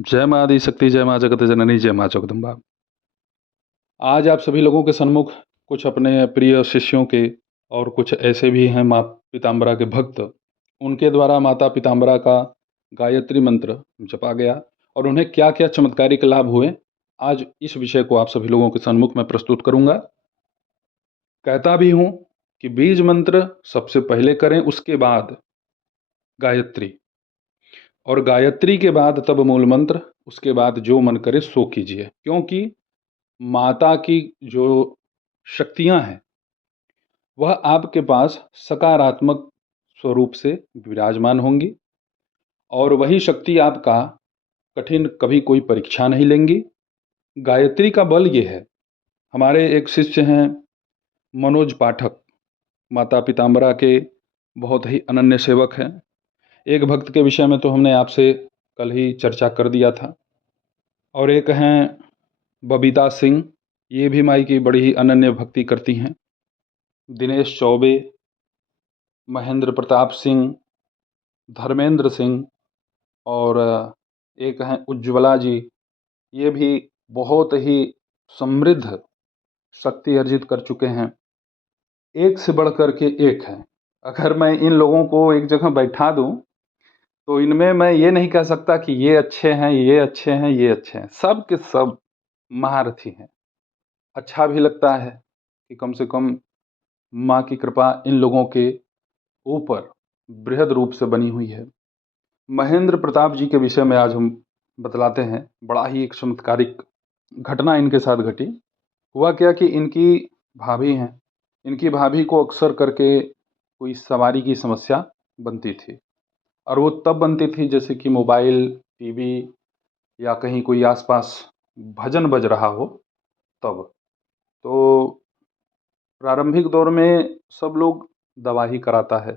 जय माँ आदि शक्ति, जय माँ जगत जननी, जय माँ जगदम्बा। आज आप सभी लोगों के सन्मुख कुछ अपने प्रिय शिष्यों के और कुछ ऐसे भी हैं माँ पीताम्बरा के भक्त, उनके द्वारा माता पीताम्बरा का गायत्री मंत्र जपा गया और उन्हें क्या क्या चमत्कारिक लाभ हुए, आज इस विषय को आप सभी लोगों के सन्मुख में प्रस्तुत करूंगा। कहता भी हूँ कि बीज मंत्र सबसे पहले करें, उसके बाद गायत्री, और गायत्री के बाद तब मूल मंत्र, उसके बाद जो मन करे सो कीजिए, क्योंकि माता की जो शक्तियां हैं वह आपके पास सकारात्मक स्वरूप से विराजमान होंगी और वही शक्ति आपका कठिन कभी कोई परीक्षा नहीं लेंगी। गायत्री का बल ये है, हमारे एक शिष्य हैं मनोज पाठक, माता पीताम्बरा के बहुत ही अनन्य सेवक हैं। एक भक्त के विषय में तो हमने आपसे कल ही चर्चा कर दिया था, और एक हैं बबीता सिंह, ये भी माई की बड़ी ही अनन्य भक्ति करती हैं। दिनेश चौबे, महेंद्र प्रताप सिंह, धर्मेंद्र सिंह, और एक हैं उज्ज्वला जी, ये भी बहुत ही समृद्ध शक्ति अर्जित कर चुके हैं। एक से बढ़ कर के एक है। अगर मैं इन लोगों को एक जगह बैठा दूं तो इनमें मैं ये नहीं कह सकता कि ये अच्छे हैं, ये अच्छे हैं, ये अच्छे हैं। सब के सब महारथी हैं। अच्छा भी लगता है कि कम से कम माँ की कृपा इन लोगों के ऊपर बृहद रूप से बनी हुई है। महेंद्र प्रताप जी के विषय में आज हम बतलाते हैं। बड़ा ही एक चमत्कारिक घटना इनके साथ घटी। हुआ क्या कि इनकी भाभी हैं, इनकी भाभी को अक्सर करके कोई सवारी की समस्या बनती थी, और वो तब बनती थी जैसे कि मोबाइल, टीवी या कहीं कोई आसपास भजन बज रहा हो तब। तो प्रारंभिक दौर में सब लोग दवा ही कराता है।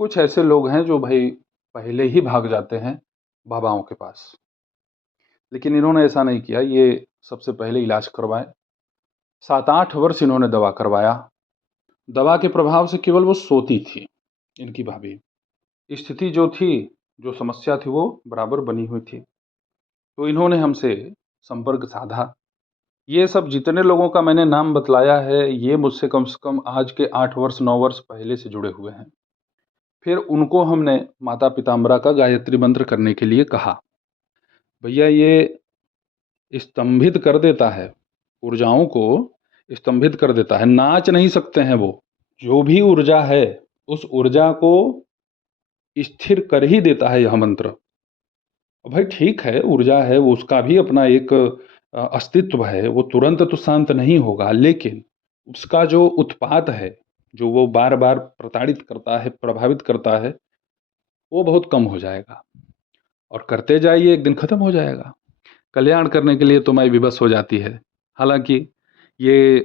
कुछ ऐसे लोग हैं जो भाई पहले ही भाग जाते हैं बाबाओं के पास, लेकिन इन्होंने ऐसा नहीं किया। ये सबसे पहले इलाज करवाए। 7-8 वर्ष इन्होंने दवा करवाया। दवा के प्रभाव से केवल वो सोती थी इनकी भाभी। स्थिति जो थी, जो समस्या थी, वो बराबर बनी हुई थी। तो इन्होंने हमसे संपर्क साधा। ये सब जितने लोगों का मैंने नाम बतलाया है, ये मुझसे कम से कम आज के 8 वर्ष 9 वर्ष पहले से जुड़े हुए हैं। फिर उनको हमने माता पीताम्बरा का गायत्री मंत्र करने के लिए कहा। भैया ये स्तंभित कर देता है, ऊर्जाओं को स्तंभित कर देता है। नाच नहीं सकते हैं वो। जो भी ऊर्जा है उस ऊर्जा को स्थिर कर ही देता है यह मंत्र। भाई ठीक है, ऊर्जा है वो, उसका भी अपना एक अस्तित्व है। वो तुरंत तो शांत नहीं होगा, लेकिन उसका जो उत्पात है, जो वो बार बार प्रताड़ित करता है, प्रभावित करता है, वो बहुत कम हो जाएगा। और करते जाइए, एक दिन खत्म हो जाएगा। कल्याण करने के लिए तो माई विवश हो जाती है। हालांकि ये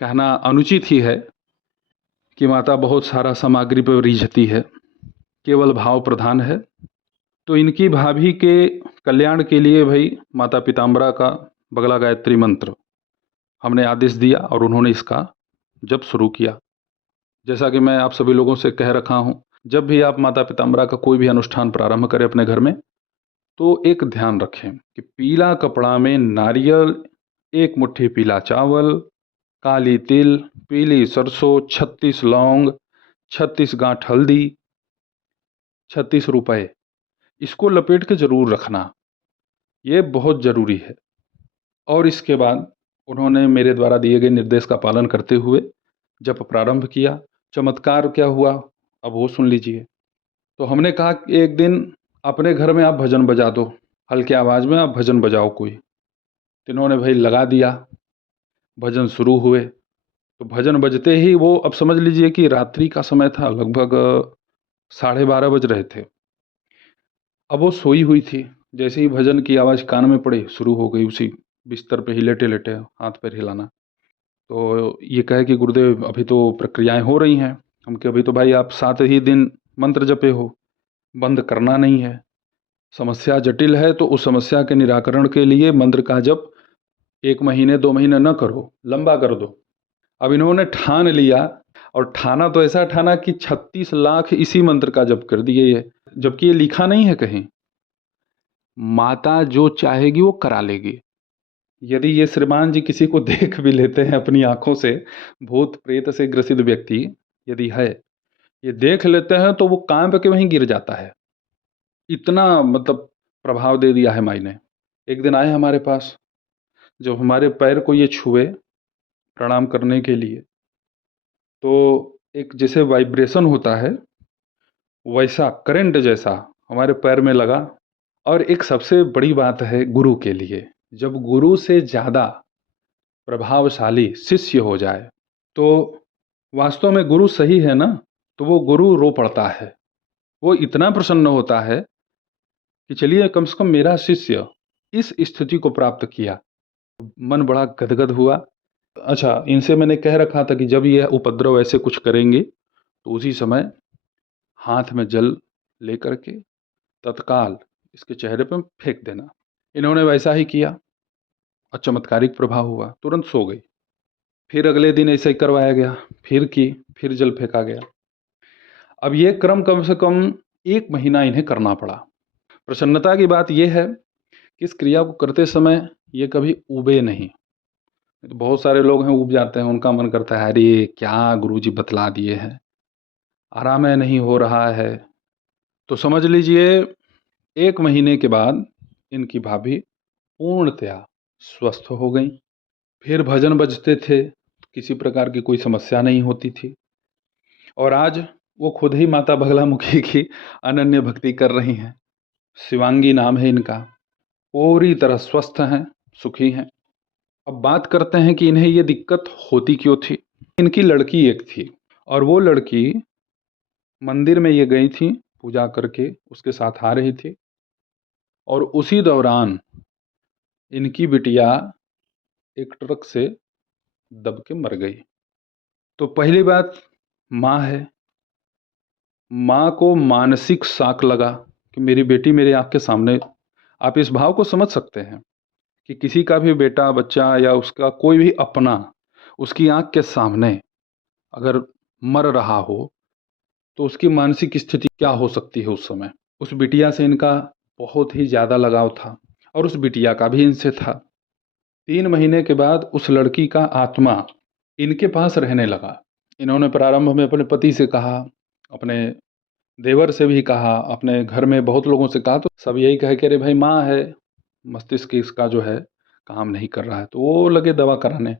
कहना अनुचित ही है कि माता बहुत सारा सामग्री पर रीझती है, केवल भाव प्रधान है। तो इनकी भाभी के कल्याण के लिए भाई माता पीताम्बरा का बगला गायत्री मंत्र हमने आदेश दिया और उन्होंने इसका जप शुरू किया। जैसा कि मैं आप सभी लोगों से कह रखा हूँ, जब भी आप माता पीताम्बरा का कोई भी अनुष्ठान प्रारंभ करें अपने घर में, तो एक ध्यान रखें कि पीला कपड़ा में नारियल, एक मुट्ठी पीला चावल, काली तिल, पीली सरसों, 36 लौंग, 36 गांठ हल्दी, 36 रुपए, इसको लपेट के जरूर रखना। ये बहुत ज़रूरी है। और इसके बाद उन्होंने मेरे द्वारा दिए गए निर्देश का पालन करते हुए जब प्रारंभ किया। चमत्कार क्या हुआ अब वो सुन लीजिए। तो हमने कहा कि एक दिन अपने घर में आप भजन बजा दो, हल्के आवाज़ में आप भजन बजाओ कोई। तो इन्होंने भाई लगा दिया, भजन शुरू हुए। तो भजन बजते ही वो, अब समझ लीजिए कि रात्रि का समय था, लगभग 12:30 बज रहे थे। अब वो सोई हुई थी। जैसे ही भजन की आवाज़ कान में पड़ी, शुरू हो गई उसी बिस्तर पे ही लेटे लेटे हाथ पैर हिलाना। तो ये कहे कि गुरुदेव अभी तो प्रक्रियाएं हो रही हैं। हम कि अभी तो भाई आप 7 ही दिन मंत्र जपे हो, बंद करना नहीं है। समस्या जटिल है तो उस समस्या के निराकरण के लिए मंत्र का जप 1 महीने 2 महीने न करो, लंबा कर दो। अब इन्होंने ठान लिया, और ठाना तो ऐसा ठाना कि 36 लाख इसी मंत्र का जप कर दिए ये, जबकि ये लिखा नहीं है कहीं। माता जो चाहेगी वो करा लेगी। यदि ये श्रीमान जी किसी को देख भी लेते हैं अपनी आंखों से, भूत प्रेत से ग्रसित व्यक्ति यदि है, ये देख लेते हैं तो वो कांप के वहीं गिर जाता है। इतना मतलब प्रभाव दे दिया है माई ने। एक दिन आए हमारे पास, जब हमारे पैर को ये छुए प्रणाम करने के लिए, तो एक जैसे वाइब्रेशन होता है वैसा करंट जैसा हमारे पैर में लगा। और एक सबसे बड़ी बात है गुरु के लिए, जब गुरु से ज़्यादा प्रभावशाली शिष्य हो जाए तो वास्तव में गुरु सही है ना, तो वो गुरु रो पड़ता है। वो इतना प्रसन्न होता है कि चलिए कम से कम मेरा शिष्य इस स्थिति को प्राप्त किया। मन बड़ा गदगद हुआ। अच्छा, इनसे मैंने कह रखा था कि जब ये उपद्रव ऐसे कुछ करेंगे तो उसी समय हाथ में जल लेकर के तत्काल इसके चेहरे पर फेंक देना। इन्होंने वैसा ही किया और चमत्कारिक प्रभाव हुआ, तुरंत सो गई। फिर अगले दिन ऐसा ही करवाया गया, फिर जल फेंका गया। अब ये क्रम कम से कम 1 महीना इन्हें करना पड़ा। प्रसन्नता की बात यह है कि इस क्रिया को करते समय ये कभी ऊबे नहीं। तो बहुत सारे लोग हैं ऊब जाते हैं, उनका मन करता है अरे क्या गुरुजी बतला दिए हैं, आराम है नहीं हो रहा है। तो समझ लीजिए 1 महीने के बाद इनकी भाभी पूर्णतया स्वस्थ हो गई। फिर भजन बजते थे, किसी प्रकार की कोई समस्या नहीं होती थी। और आज वो खुद ही माता बगलामुखी की अनन्य भक्ति कर रही हैं। शिवांगी नाम है इनका। पूरी तरह स्वस्थ हैं, सुखी हैं। अब बात करते हैं कि इन्हें ये दिक्कत होती क्यों थी। इनकी लड़की एक थी और वो लड़की मंदिर में ये गई थी पूजा करके, उसके साथ आ रही थी और उसी दौरान इनकी बिटिया एक ट्रक से दब के मर गई। तो पहली बात माँ है, माँ को मानसिक शॉक लगा कि मेरी बेटी मेरे आँख के सामने। आप इस भाव को समझ सकते हैं कि किसी का भी बेटा बच्चा या उसका कोई भी अपना उसकी आँख के सामने अगर मर रहा हो तो उसकी मानसिक स्थिति क्या हो सकती है उस समय। उस बिटिया से इनका बहुत ही ज़्यादा लगाव था और उस बिटिया का भी इनसे था। 3 महीने के बाद उस लड़की का आत्मा इनके पास रहने लगा। इन्होंने प्रारंभ में अपने पति से कहा, अपने देवर से भी कहा, अपने घर में बहुत लोगों से कहा, तो सब यही कहे कि अरे भाई माँ है, मस्तिष्क इसका जो है काम नहीं कर रहा है। तो वो लगे दवा कराने।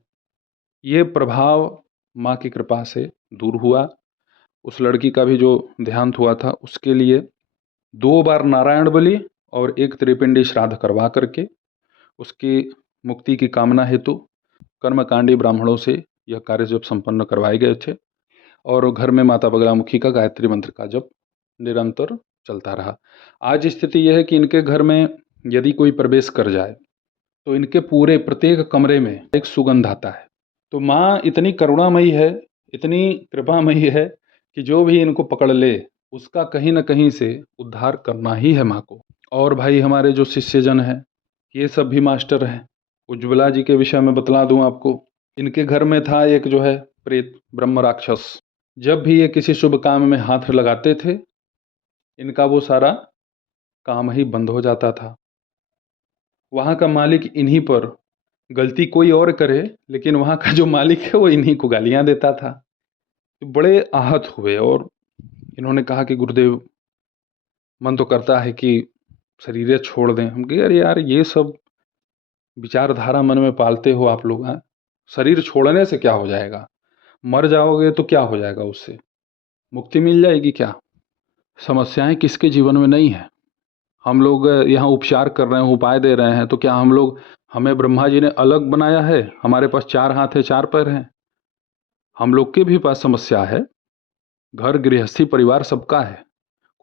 ये प्रभाव माँ की कृपा से दूर हुआ। उस लड़की का भी जो देहांत हुआ था उसके लिए 2 बार नारायण बलि और 1 त्रिपिंडी श्राद्ध करवा करके उसकी मुक्ति की कामना हेतु कर्मकांडी ब्राह्मणों से यह कार्य जब संपन्न करवाए गए थे और घर में माता बगलामुखी का गायत्री मंत्र का जप निरंतर चलता रहा। आज स्थिति यह है कि इनके घर में यदि कोई प्रवेश कर जाए तो इनके पूरे प्रत्येक कमरे में एक सुगंध आता है। तो माँ इतनी करुणामयी है, इतनी कृपामयी है कि जो भी इनको पकड़ ले उसका कहीं ना कहीं से उद्धार करना ही है माँ को। और भाई हमारे जो शिष्यजन हैं ये सब भी मास्टर हैं। उज्ज्वला जी के विषय में बतला दूं आपको, इनके घर में था एक जो है प्रेत ब्रह्म राक्षस। जब भी ये किसी शुभ काम में हाथ लगाते थे इनका वो सारा काम ही बंद हो जाता था। वहाँ का मालिक इन्हीं पर, गलती कोई और करे लेकिन वहाँ का जो मालिक है वो इन्हीं को गालियाँ देता था। तो बड़े आहत हुए और इन्होंने कहा कि गुरुदेव मन तो करता है कि शरीर छोड़ दें। हम कहे अरे यार ये सब विचारधारा मन में पालते हो आप लोग हैं। शरीर छोड़ने से क्या हो जाएगा, मर जाओगे तो क्या हो जाएगा, उससे मुक्ति मिल जाएगी क्या। समस्याएं किसके जीवन में नहीं है। हम लोग यहाँ उपचार कर रहे हैं, उपाय दे रहे हैं, तो क्या हम लोग, हमें ब्रह्मा जी ने अलग बनाया है, हमारे पास 4 हाथ है 4 पैर हैं। हम लोग के भी पास समस्या है। घर गृहस्थी परिवार सबका है,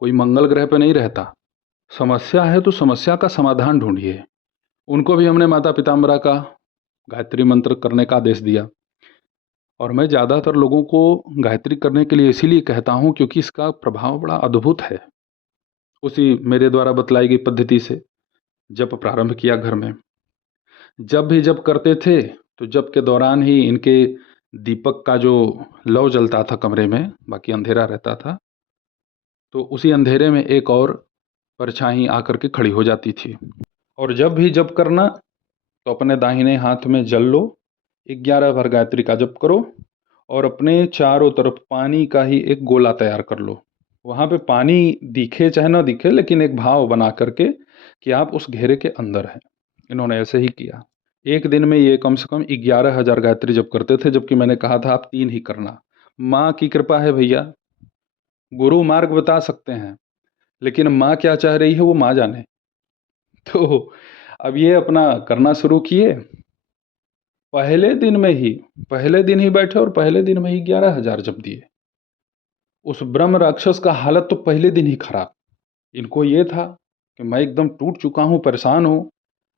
कोई मंगल ग्रह पे नहीं रहता। समस्या है तो समस्या का समाधान ढूंढिए। उनको भी हमने माता पिताम्बरा का गायत्री मंत्र करने का आदेश दिया और मैं ज़्यादातर लोगों को गायत्री करने के लिए इसीलिए कहता हूँ क्योंकि इसका प्रभाव बड़ा अद्भुत है। उसी मेरे द्वारा बतलाई गई पद्धति से जप प्रारंभ किया घर में। जब भी जप करते थे तो जप के दौरान ही इनके दीपक का जो लौ जलता था कमरे में, बाकी अंधेरा रहता था, तो उसी अंधेरे में एक और परछाई आकर के खड़ी हो जाती थी। और जब भी जप करना तो अपने दाहिने हाथ में जल लो, 11 बार गायत्री का जप करो और अपने चारों तरफ पानी का ही एक गोला तैयार कर लो। वहाँ पे पानी दिखे चाहे ना दिखे, लेकिन एक भाव बना करके कि आप उस घेरे के अंदर हैं। इन्होंने ऐसे ही किया। एक दिन में ये कम से कम 11,000 गायत्री जप करते थे, जबकि मैंने कहा था आप 3 ही करना। माँ की कृपा है भैया, गुरु मार्ग बता सकते हैं, लेकिन माँ क्या चाह रही है वो माँ जाने। तो अब ये अपना करना शुरू किए। पहले दिन ही बैठे और पहले दिन में ही 11,000 जप दिए। उस ब्रह्म राक्षस का हालत तो पहले दिन ही खराब। इनको ये था कि मैं एकदम टूट चुका हूँ, परेशान हूँ,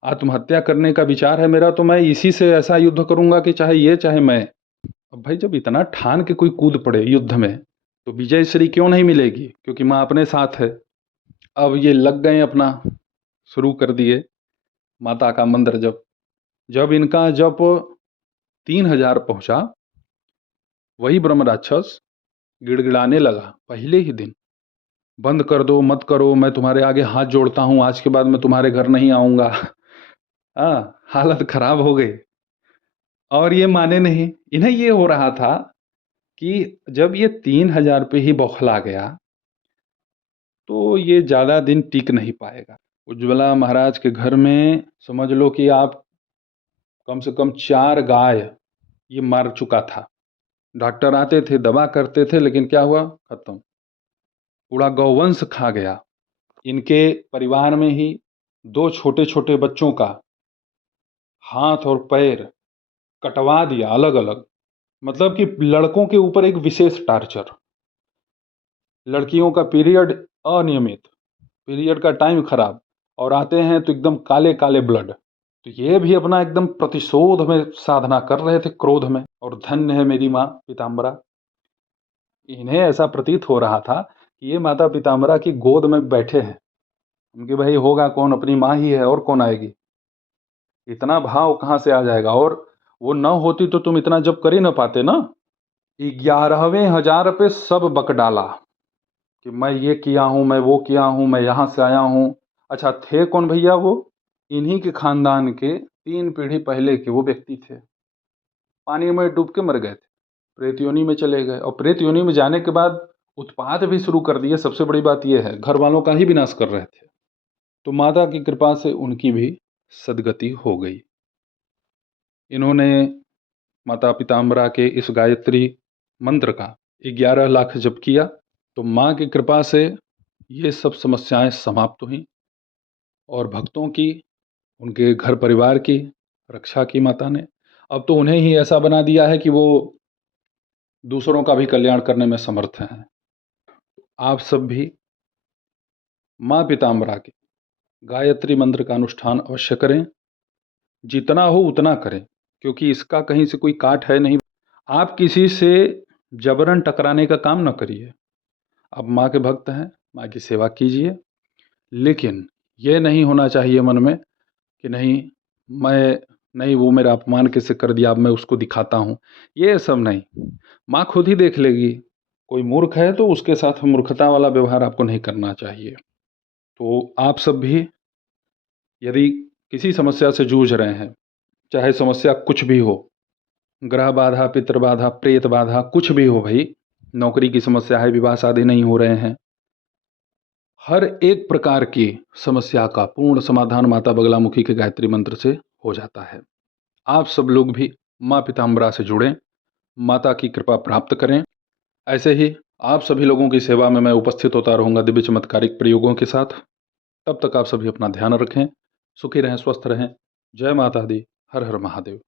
आत्महत्या करने का विचार है मेरा, तो मैं इसी से ऐसा युद्ध करूंगा कि चाहे ये चाहे मैं। अब भाई जब इतना ठान के कोई कूद पड़े युद्ध में, तो विजय श्री क्यों नहीं मिलेगी, क्योंकि माँ अपने साथ है। अब ये लग गए अपना, शुरू कर दिए माता का मंत्र जप। जब इनका जप 3,000 पहुंचा, वही ब्रह्म राक्षस गिड़गिड़ाने लगा पहले ही दिन, बंद कर दो, मत करो, मैं तुम्हारे आगे हाथ जोड़ता हूं, आज के बाद मैं तुम्हारे घर नहीं आऊंगा। हालत खराब हो गई। और ये माने नहीं। इन्हें ये हो रहा था कि जब ये 3,000 पे ही बौखला गया तो ये ज़्यादा दिन टिक नहीं पाएगा। उज्ज्वला महाराज के घर में समझ लो कि आप कम से कम 4 गाय ये मार चुका था। डॉक्टर आते थे, दवा करते थे, लेकिन क्या हुआ, खत्म। पूरा गौवंश खा गया। इनके परिवार में ही 2 छोटे छोटे बच्चों का हाथ और पैर कटवा दिया अलग अलग। मतलब कि लड़कों के ऊपर एक विशेष टार्चर, लड़कियों का पीरियड अनियमित, पीरियड का टाइम खराब, और आते हैं तो एकदम काले काले ब्लड। तो ये भी अपना एकदम प्रतिशोध में साधना कर रहे थे, क्रोध में। और धन्य है मेरी माँ पीताम्बरा, इन्हें ऐसा प्रतीत हो रहा था कि ये माता पीताम्बरा की गोद में बैठे हैं। उनके भाई होगा कौन, अपनी माँ ही है, और कौन आएगी। इतना भाव कहाँ से आ जाएगा। और वो न होती तो तुम इतना जब कर ही ना पाते ना। 11वें हजार पे सब बक डाला कि मैं ये किया हूँ, मैं वो किया हूँ, मैं यहाँ से आया हूँ। अच्छा, थे कौन भैया वो, इन्हीं के खानदान के 3 पीढ़ी पहले के वो व्यक्ति थे। पानी में डूब के मर गए थे, प्रेत योनि में चले गए, और प्रेत योनि में जाने के बाद उत्पात भी शुरू कर दिए। सबसे बड़ी बात यह है, घर वालों का ही विनाश कर रहे थे। तो माता की कृपा से उनकी भी सदगति हो गई। इन्होंने माता पीताम्बरा के इस गायत्री मंत्र का 11 लाख जप किया, तो माँ की कृपा से ये सब समस्याएं समाप्त हुई, और भक्तों की, उनके घर परिवार की रक्षा की माता ने। अब तो उन्हें ही ऐसा बना दिया है कि वो दूसरों का भी कल्याण करने में समर्थ हैं। आप सब भी माँ पीताम्बरा के गायत्री मंत्र का अनुष्ठान अवश्य करें, जितना हो उतना करें, क्योंकि इसका कहीं से कोई काट है नहीं। आप किसी से जबरन टकराने का काम न करिए। आप माँ के भक्त हैं, माँ की सेवा कीजिए, लेकिन ये नहीं होना चाहिए मन में कि नहीं, मैं नहीं, वो मेरा अपमान कैसे कर दिया, अब मैं उसको दिखाता हूँ। ये सब नहीं, माँ खुद ही देख लेगी। कोई मूर्ख है तो उसके साथ मूर्खता वाला व्यवहार आपको नहीं करना चाहिए। तो आप सब भी यदि किसी समस्या से जूझ रहे हैं, चाहे समस्या कुछ भी हो, ग्रह बाधा, पितृ बाधा, प्रेत बाधा, कुछ भी हो भाई, नौकरी की समस्या है, विवाह शादी नहीं हो रहे हैं, हर एक प्रकार की समस्या का पूर्ण समाधान माता बगलामुखी के गायत्री मंत्र से हो जाता है। आप सब लोग भी माँ पीताम्बरा से जुड़ें, माता की कृपा प्राप्त करें। ऐसे ही आप सभी लोगों की सेवा में मैं उपस्थित होता रहूँगा दिव्य चमत्कारिक प्रयोगों के साथ। तब तक आप सभी अपना ध्यान रखें, सुखी रहें, स्वस्थ रहें। जय माता दी, हर हर महादेव।